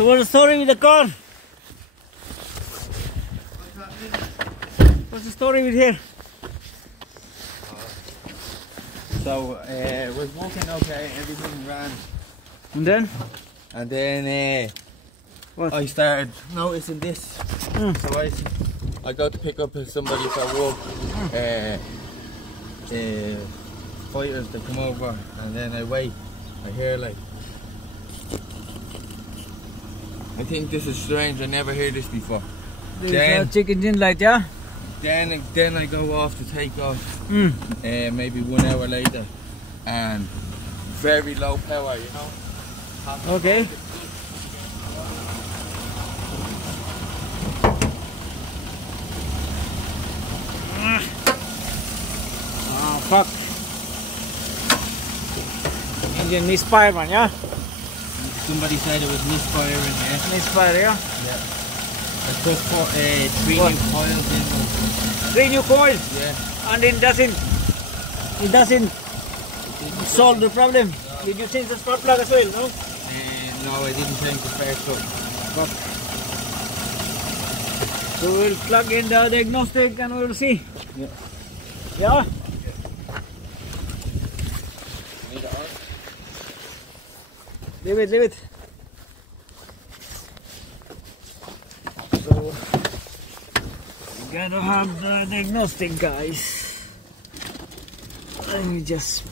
So what's the story with the car? What's the story with here? So it was working okay, everything ran. And then? And then What? I started noticing this. So I go to pick up somebody for work. Fighters, they come over and then I wait. I hear like, I think this is strange, I never heard this before. There's a check engine light, yeah? Then I go off to take off, maybe 1 hour later, and very low power, you know. Okay. Oh fuck. Engine misfire, man, yeah? Somebody said it was misfiring, yeah. Misfire, yeah? Yeah. I put 3 new coils in. 3 new coils? Yeah. And it doesn't solve the problem. No. Did you change the spark plug as well, no? No, I didn't change the spark plug. Fuck. So we'll plug in the diagnostic and we'll see. Yeah. Yeah? Need it on? Leave it. So we gotta have the diagnostic, guys. Let me just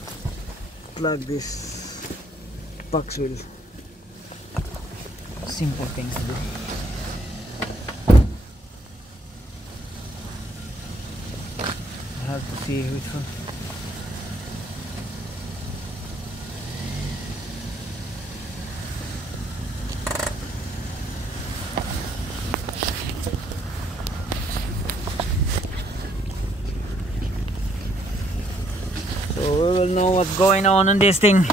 plug this box wheel. Simple things to do. I have to see which one. So we will know what's going on in this thing.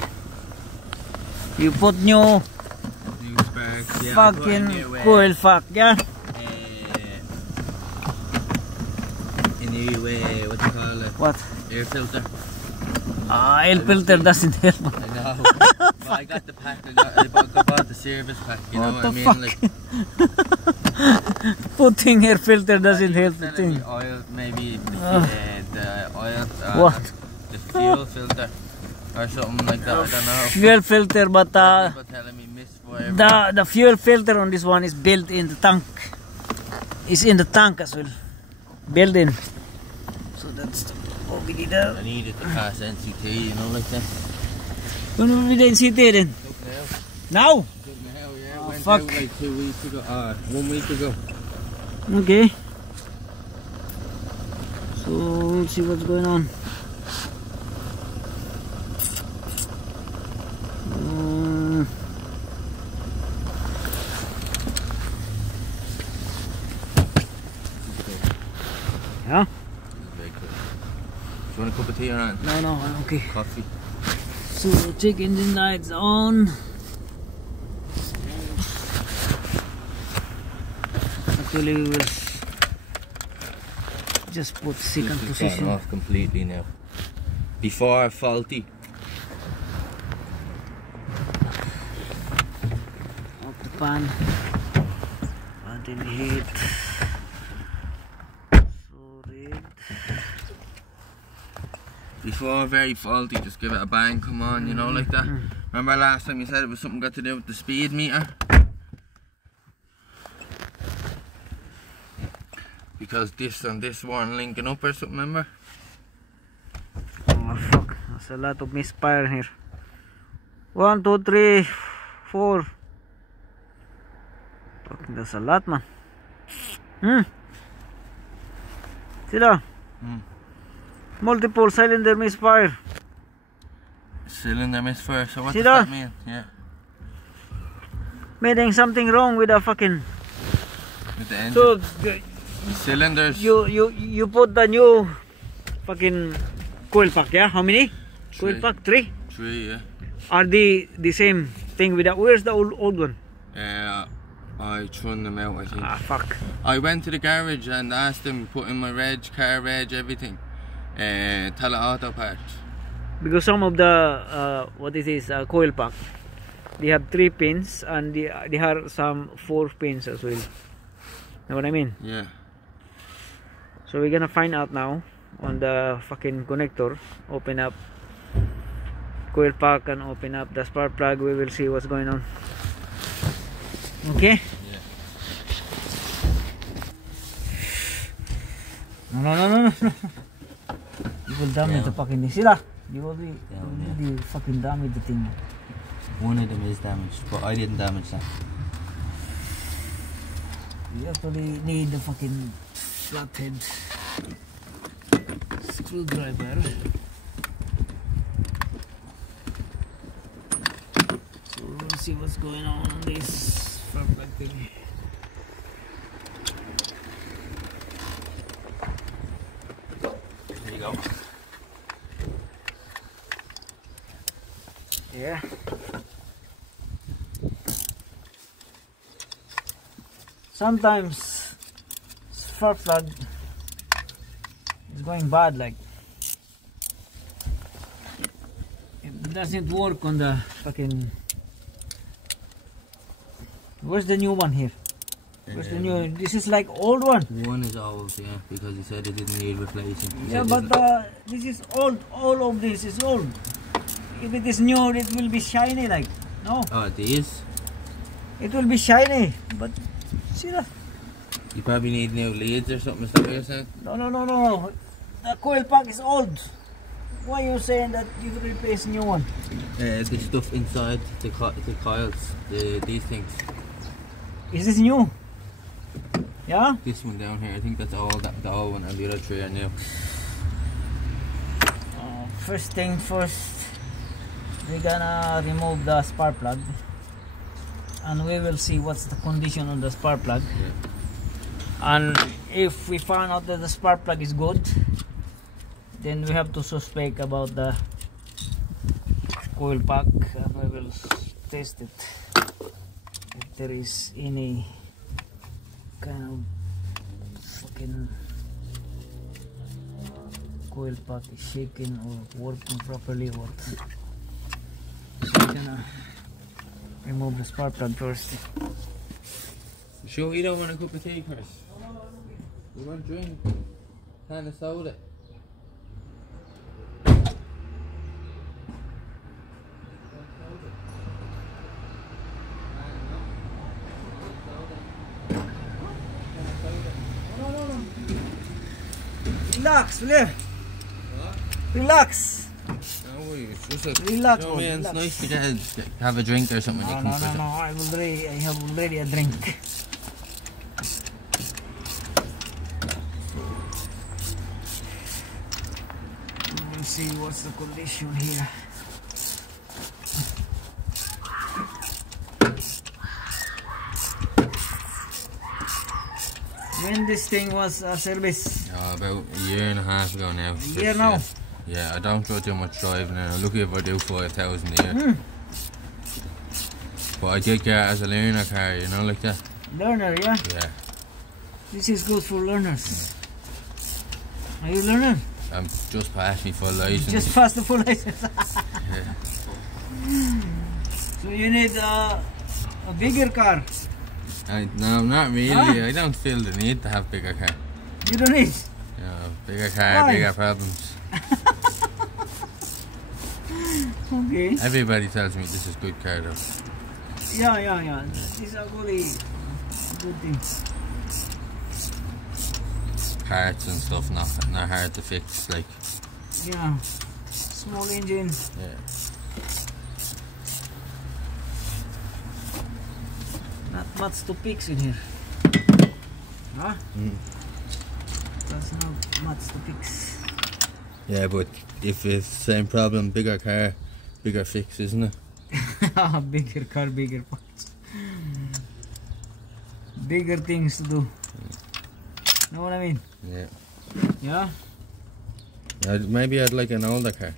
You put new Sparks, yeah, fucking coil fuck, yeah? A new, what do you call it? What? Air filter. Air filter doesn't help. I know. Well, I got the pack, I bought the service pack, you know what I mean? Fuck? Like, putting air filter doesn't help the thing. Oil, maybe the oil, What? the fuel filter or something like that, I don't know. Fuel filter, but People telling me misfire. the fuel filter on this one is built in the tank. It's in the tank as well. Built in. So that's the OBD there. I needed to pass NCT, you know, like that. When will we the NCT then? Now? Now, yeah. Oh, Went fuck. out like 2 weeks ago, 1 week ago. Okay. So we'll see what's going on. Yeah? Very good. Do you want a cup of tea or not? No, I'm okay. Coffee. So check engine lights on. Actually we will just put second position. Off completely now. Before faulty. Off the pan. And in heat. Before very faulty, just give it a bang, come on, you know, like that. Remember last time you said it was something got to do with the speed meter? Because this and this weren't linking up or something, remember? Oh fuck, there's a lot of misfire here. 1, 2, 3, 4. Fuck, that's a lot, man. See that? Multiple cylinder misfire. Cylinder misfire, so what See does that? that mean? Yeah. Meaning something wrong with the fucking. With the engine. So cylinders. you put the new fucking coil pack, yeah? How many? Coil pack? 3? 3, yeah. Are they the same thing with the? Where's the old one? I thrown them out, I think. Ah fuck. I went to the garage and asked them, put in my reg, car reg, everything. Tele Auto parts. Because some of the what is this coil pack they have 3 pins, and they have some 4 pins as well. Know what I mean? Yeah. So we're gonna find out now on the fucking connector. Open up coil pack and open up the spark plug. We will see what's going on. Okay? Yeah. No. You will damage the fucking thing. See that? You will really fucking damage the thing. One of them is damaged, but I didn't damage that. You actually need the fucking flathead screwdriver. So we'll see what's going on this spark plug thing. There you go. Yeah. Sometimes spark plug is going bad, like it doesn't work on the fucking. Where's the new one here? Where's the new? This is like old one. One is old, yeah, because he said it didn't need replacing. Yeah, but this is old. All of this is old. If it is new, it will be shiny, like no. Oh, these? It will be shiny, but see that? You probably need new leads or something. Is that what you're saying? No. The coil pack is old. Why are you saying that you will replace new one? The stuff inside the coils, these things. Is this new? Yeah? This one down here, I think that's all. The old one and the other 3 are new. First thing first, we're gonna remove the spark plug, and we will see what's the condition on the spark plug. Yeah. And if we find out that the spark plug is good, then we have to suspect about the coil pack, and we will test it if there is any kind of fucking coil pack is shaking or working properly or what. So we're gonna remove the spark plug first. Sure you don't want a cup of tea, Chris? You want a drink? Can of soda? Relax, William. What? Relax. No worries, it's just a, Relax, you know, man, it's relax. nice to have a drink or something. No, I have already a drink. We'll see what's the condition here. When this thing was service? About a year and a half ago now. A year now? Yeah, I don't go too much driving now. Lucky if I do 5,000 a year. But I did get it as a learner car, you know, like that. Learner, yeah? Yeah. This is good for learners. Are you a learner? I'm just past my full license. Just passed the full license. Yeah. So you need a bigger car. No, not really. Huh? I don't feel the need to have bigger car. You don't need? You know, bigger car, Why? bigger problems. Okay. Everybody tells me this is good car though. Yeah. This is a really good thing. Parts and stuff not hard to fix, like. Yeah. Small engine. Yeah. Not much to fix in here. Huh? There's not much to fix. Yeah, but if it's same problem, bigger car, bigger fix, isn't it? Bigger car, bigger parts. Bigger things to do. Know what I mean? Yeah. Yeah? Maybe I'd like an older car.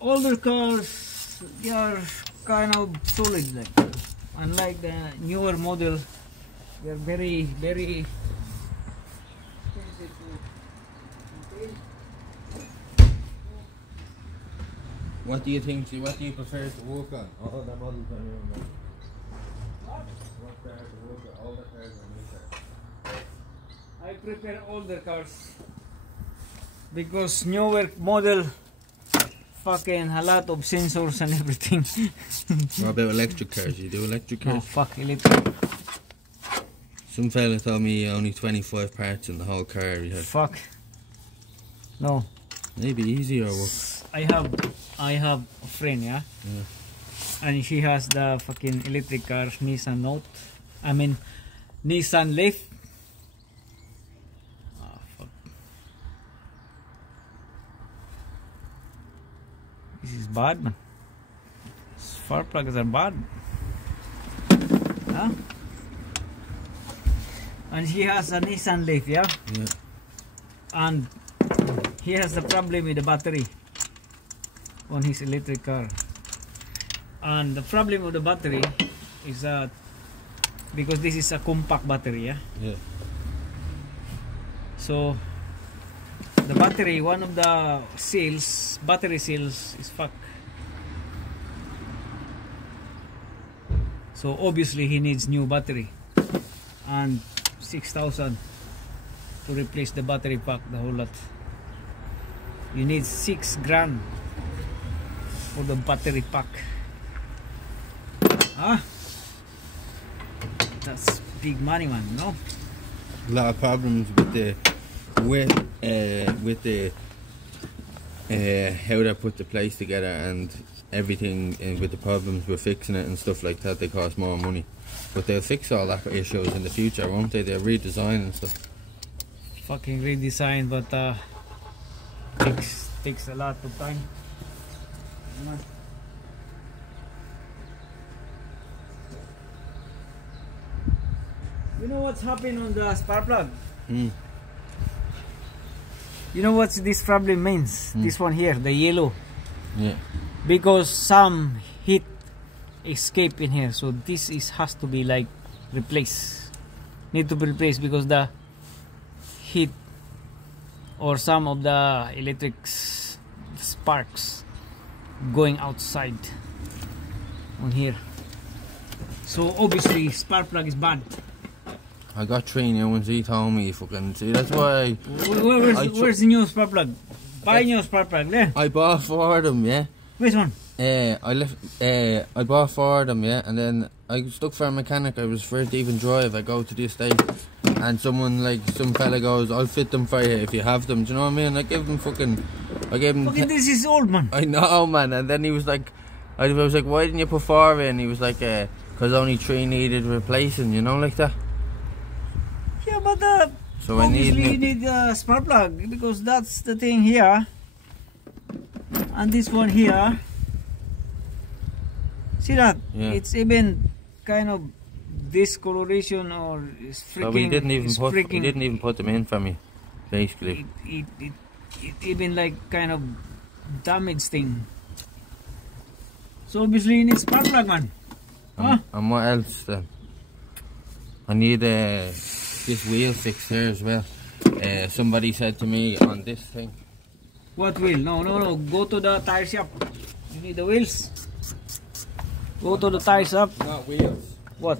Older cars, they are kind of solid, like. Unlike the newer model, they are very expensive to maintain. What do you think? What do you prefer to work on? All the models on your own. What car to work on? All the cars or new cars? I prefer older cars because newer model fucking a lot of sensors and everything. What about electric cars? You do electric cars? No, fuck electric. Some fella told me only 25 parts in the whole car he had. Fuck. No. Maybe easier or what? I have a friend, yeah? And she has the fucking electric car, Nissan Note. I mean, Nissan Leaf. Oh, fuck. This is bad, man. Spark plugs are bad. Huh? And he has a Nissan Leaf, yeah? Yeah. And he has the problem with the battery on his electric car. And the problem with the battery is that because this is a compact battery, yeah? Yeah. So the battery, one of the cells, battery cells is fucked. So obviously he needs new battery and 6,000 to replace the battery pack, the whole lot. You need 6 grand for the battery pack. Huh? That's big money, man, you know? A lot of problems with the how they put the place together and everything, and with the problems with fixing it and stuff like that. They cost more money, but they'll fix all that issues in the future, won't they? They'll redesign and stuff. Fucking redesign, but takes a lot of time. You know what's happened on the spark plug? You know what this problem means? This one here, the yellow. Yeah. Because some heat escape in here, so this has to be like replaced. Need to be replaced because the heat or some of the electric sparks going outside on here. So obviously spark plug is bad. I got 3 new ones. He told me fucking. See, that's why. Where's the new spark plug? Buy new spark plug there. I bought 4 of them. Yeah. Which one? I bought 4 of them. Yeah, and then I stuck for a mechanic. I was afraid to even drive. I go to the estate, and some fella goes, "I'll fit them for you if you have them." Do you know what I mean? I gave him I gave him. Fucking this is old, man. I know, man. And then he was like, I was like, "Why didn't you put 4 in?" He was like, "Cause only 3 needed replacing." You know, like that. Yeah, but so obviously you need a spark plug because that's the thing here, and this one here. See that? Yeah. It's even kind of discoloration or it's freaking. So he didn't even put them in for me, basically. It even like kind of damaged thing. So obviously you need spark plug, man. And what else then? I need this wheel fixed here as well. Somebody said to me on this thing. What wheel? No. Go to the tire shop. You need the wheels. Go to the tire shop. Not wheels. What?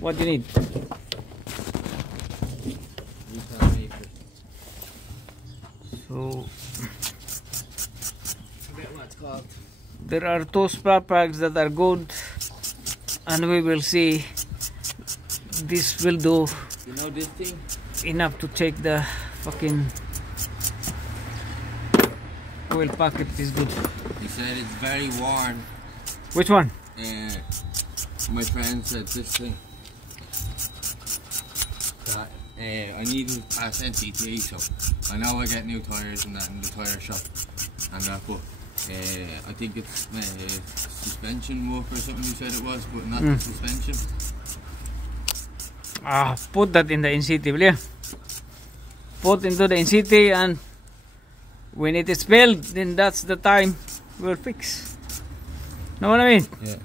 What do you need? You tell me. So Forget what it's called. there are 2 spark plugs that are good, and we will see. This will do You know this thing? enough to check the fucking oil packet is good. He said it's very worn. Which one? My friend said this thing. That I needn't pass NCT, so I know I get new tyres and that in the tyre shop and that, but I think it's suspension work or something you said it was, but not the suspension. Put that in the NCT, will you? Put into the NCT, and when it is failed, then that's the time we'll fix. Know what I mean? Yeah.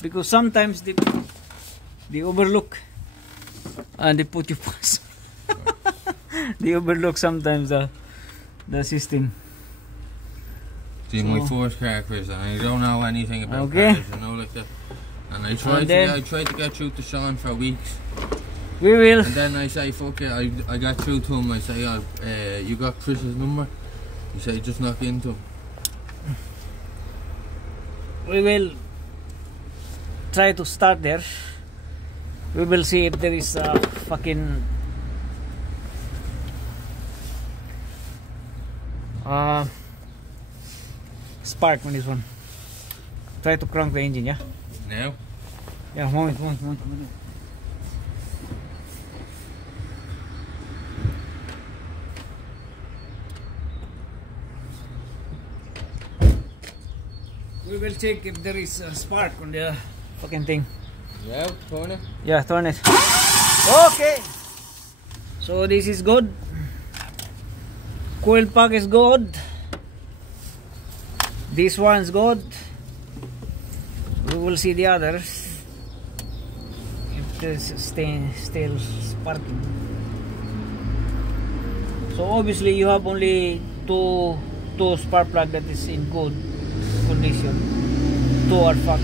Because sometimes they overlook and they put you pass. They overlook sometimes the system. See, my first car, Chris, and I don't know anything about Okay. cars, you know, like that. And I tried to get through to Sean for weeks. We will. And then I say, fuck it, I got through to him. I say, you got Chris's number? He say, just knock into him. We will try to start there. We will see if there is a fucking spark on this one. Try to crank the engine, yeah? Now? Yeah, moment. We will check if there is a spark on the fucking thing. Yeah, turn it. Yeah, turn it. Okay. So this is good. Coil pack is good. This one's good. We will see the others. If there's still sparking. So obviously you have only two spark plug that is in good condition. Two are fucked.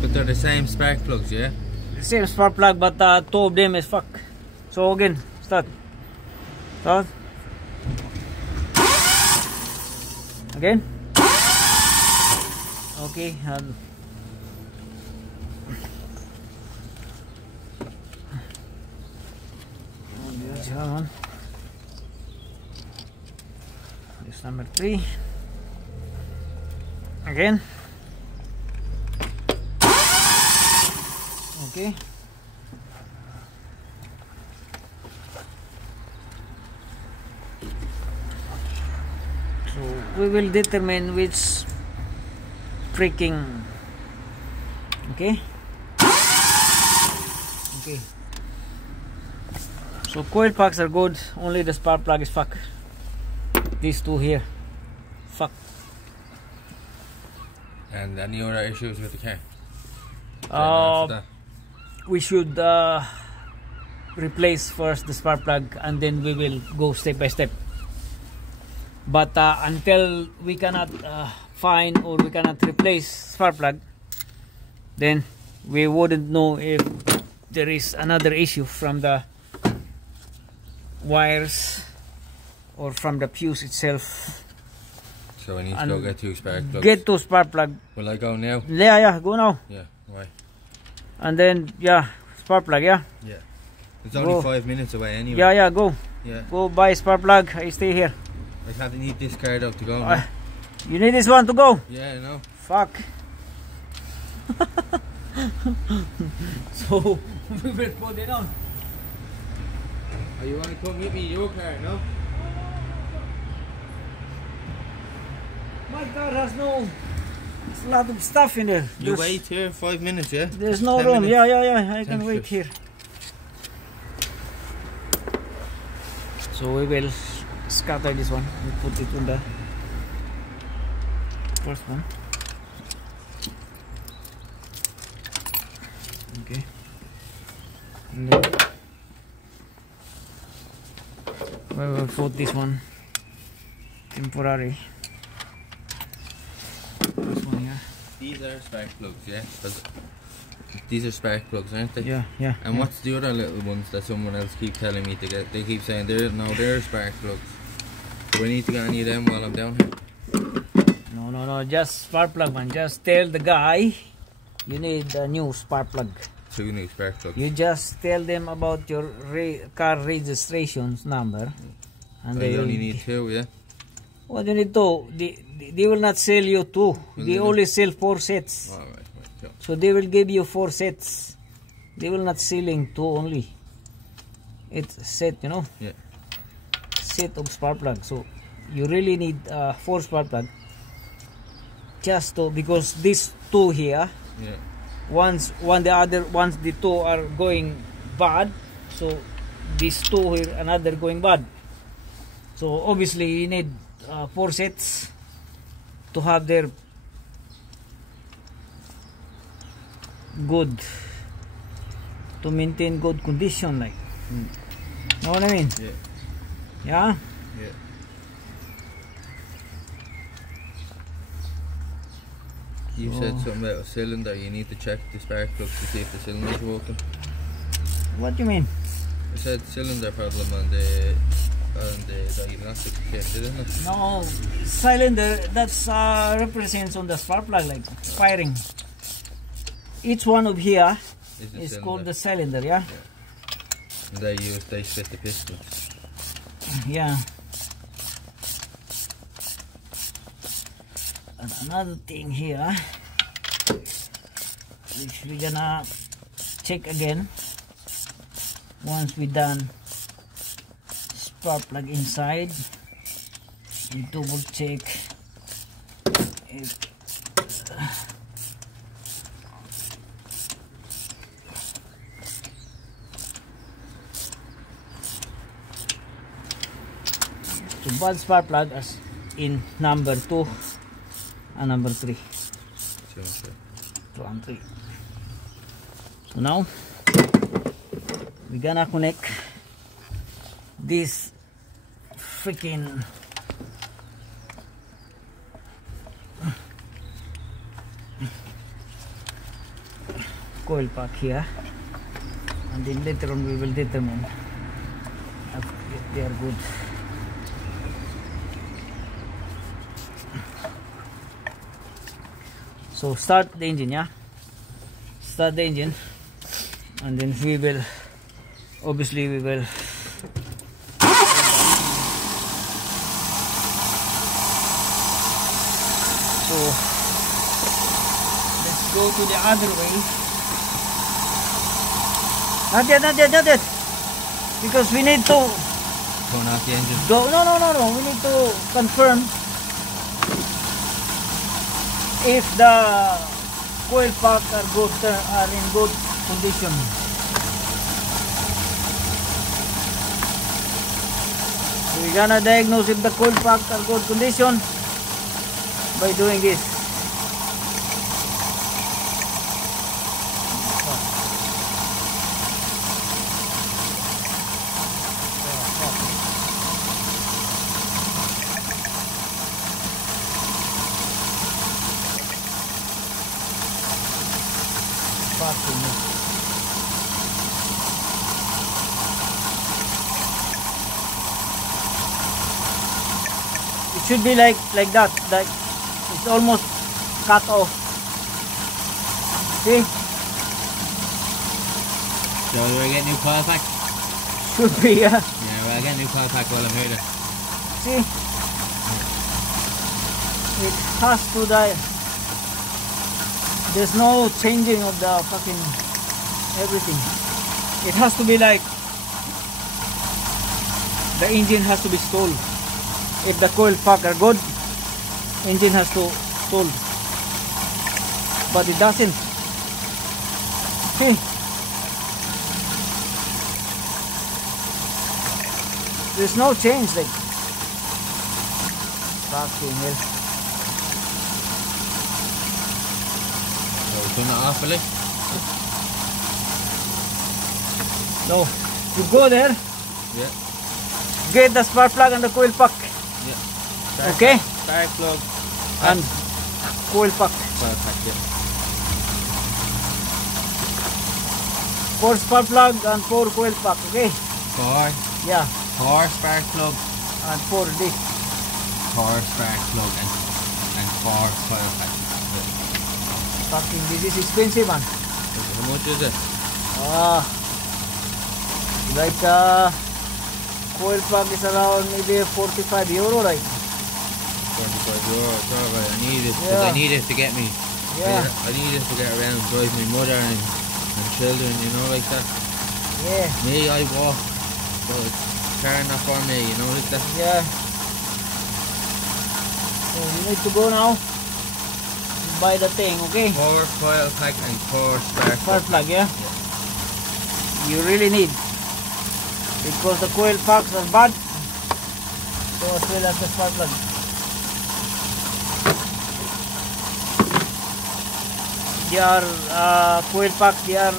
But they're the same spark plugs, yeah? The same spark plug, but two of them is fucked. So again, start. Again. Okay. This one. This number 3. Again. Okay. So we will determine which freaking. Okay. Okay. So coil packs are good. Only the spark plug is fuck. These two here, fuck. And any other issues with the car? We should replace first the spark plug, and then we will go step by step. But until we cannot find or we cannot replace spark plug, then we wouldn't know if there is another issue from the wires or from the fuse itself. So I need to go get 2 spark plugs. Get 2 spark plug. Will I go now? Yeah, go now. Yeah, why? And then, yeah, spark plug, yeah? Yeah. It's only 5 minutes away anyway. Yeah, go. Yeah. Go buy spark plug. I stay here. I need this card out to go now. You need this one to go? Yeah, I know. Fuck. So, we will put it on. Oh, you want to come with me in your car, no? My car has no... There's a lot of stuff in there. You wait here 5 minutes, yeah? There's no room. Minutes. Yeah. I can wait here. So we will scatter this one and put it on the first one. Okay. And then we will put this one temporary. This one here. These are spark plugs, yeah? These are spark plugs, aren't they? Yeah. And what's the other little ones that someone else keep telling me to get? They keep saying they're spark plugs. Do I need to get any of them while I'm down here? No, just spark plug, man. Just tell the guy you need a new spark plug. 2 new spark plugs. You just tell them about your car registration number, and they only need 2, yeah? What you need 2? They will not sell you 2. They only sell 4 sets. Alright, cool. So they will give you 4 sets. They will not selling 2 only. It's a set, you know? Yeah. Set of spark plug. So you really need 4 spark plug. Just to, because these 2 here, yeah. once the 2 are going bad, so these 2 here another going bad. So obviously you need 4 sets to have their good, to maintain good condition, like. Know what I mean? Yeah. Yeah. Yeah. You said something about a cylinder. You need to check the spark plug to see if the cylinder's working. What do you mean? I said cylinder problem on the diagnostic kit, didn't it? No, cylinder, that's represents on the spark plug, like firing. Each one of here is called the cylinder, yeah? And they split the pistons. Yeah. And another thing here, which we're gonna check again once we're done spark plug inside. We double check if the bad spark plug as in number 2 and number 3. 2 and 3. So now we're gonna connect this freaking coil pack here, and then later on we will determine if they are good. So start the engine, yeah? Start the engine, and then we will, obviously we will so let's go to the other way. Not yet, because we need to Turn off the engine. no, we need to confirm if the coil pack are in good condition. So we're gonna diagnose if the coil pack are good condition by doing this. It should be like that, like it's almost cut off. See? So we're getting new coil pack? Should be, yeah. Yeah, we're getting new coil pack while I'm here. See? It has to die. There's no changing of the fucking everything. It has to be like the engine has to be stalled. If the coil pack are good, engine has to stall. But it doesn't. See? There's no change, like fucking hell. So turn it off, will it? No, you go there, Yeah. get the spark plug and the coil pack. Yeah. Okay? Spark plug And coil pack. coil pack, yeah. 4 spark plug and 4 coil pack, okay? 4 Yeah, spark plug, and 4 this. 4 spark plug and 4 coil pack. Fucking this is expensive, man. How much is it? Like coil pack is around maybe €45, right? 45 euro. Sorry, I need it because Yeah. I need it to get me. Yeah, I need it to get around, drive my mother and children, you know, like that. yeah, Me, I walk, but it's car not for me, you know, like that. yeah. So you need to go now. Buy the thing, okay? 4 coil pack and 4 spark Spark plug. plug, yeah? You really need. Because the coil packs are bad. So as well as the spark plug. They are coil packs, they are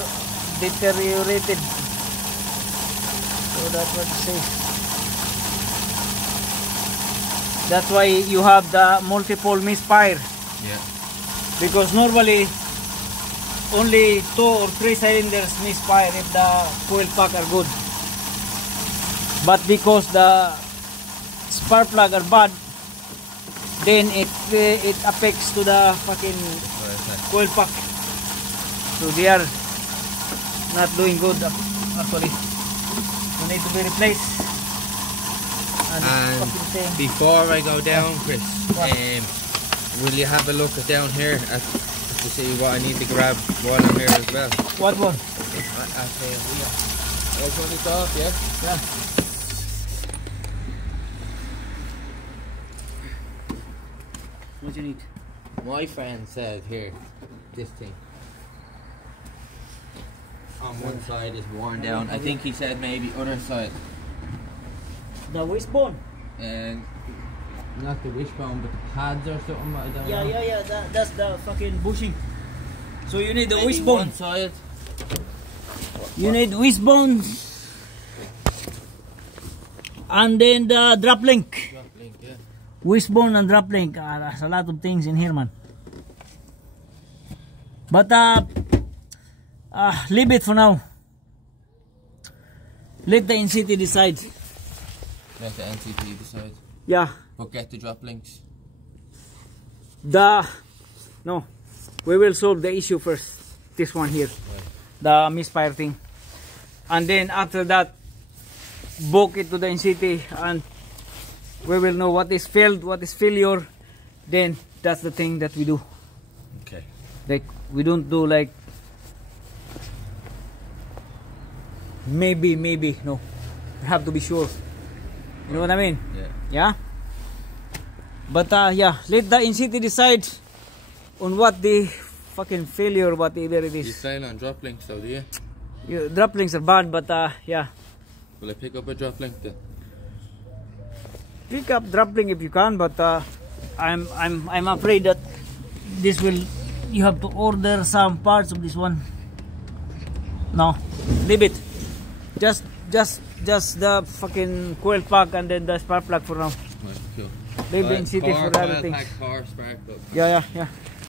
deteriorated. So that's what it says. That's why you have the multiple misfire. Yeah. because normally only 2 or 3 cylinders misfire if the coil pack are good, but because the spark plug are bad, then it affects to the fucking coil pack, so they are not doing good actually. They need to be replaced. And before I go down, Chris, will you have a look at down here to see what I need to grab while I'm here as well? What one? I'll turn this off, yeah? Yeah. What do you need? My friend said here, this thing on one side is worn down. I think he said maybe other side. The wishbone? And not the wishbone, but the pads or something. I don't know. Yeah. That's the fucking bushing. So you need the Maybe wishbone. one side. You need wishbones. And then the drop link. Drop link, yeah. Wishbone and drop link. There's a lot of things in here, man. But leave it for now. Let the NCT decide. Let the NCT decide. Yeah. But get the drop links. No, we will solve the issue first. This one here, Right. the misfire thing, and then after that, book it to the NCT, and we will know what is failed, what is failure. Then that's the thing that we do. Okay. Like we don't do like maybe. No, we have to be sure. You know what I mean? Yeah. Yeah. But yeah, let the NCT decide on what the fucking failure, whatever it You is. fail on drop links though, do you? Drop links are bad, but yeah, Will I pick up a drop link then? pick up drop link if you can. But I'm afraid that this will, you have to order some parts of this one. No, leave it. Just the fucking coil pack and then the spark plug for now. Right, cool. Leave the NCT for everything. Car, spark plug. Yeah.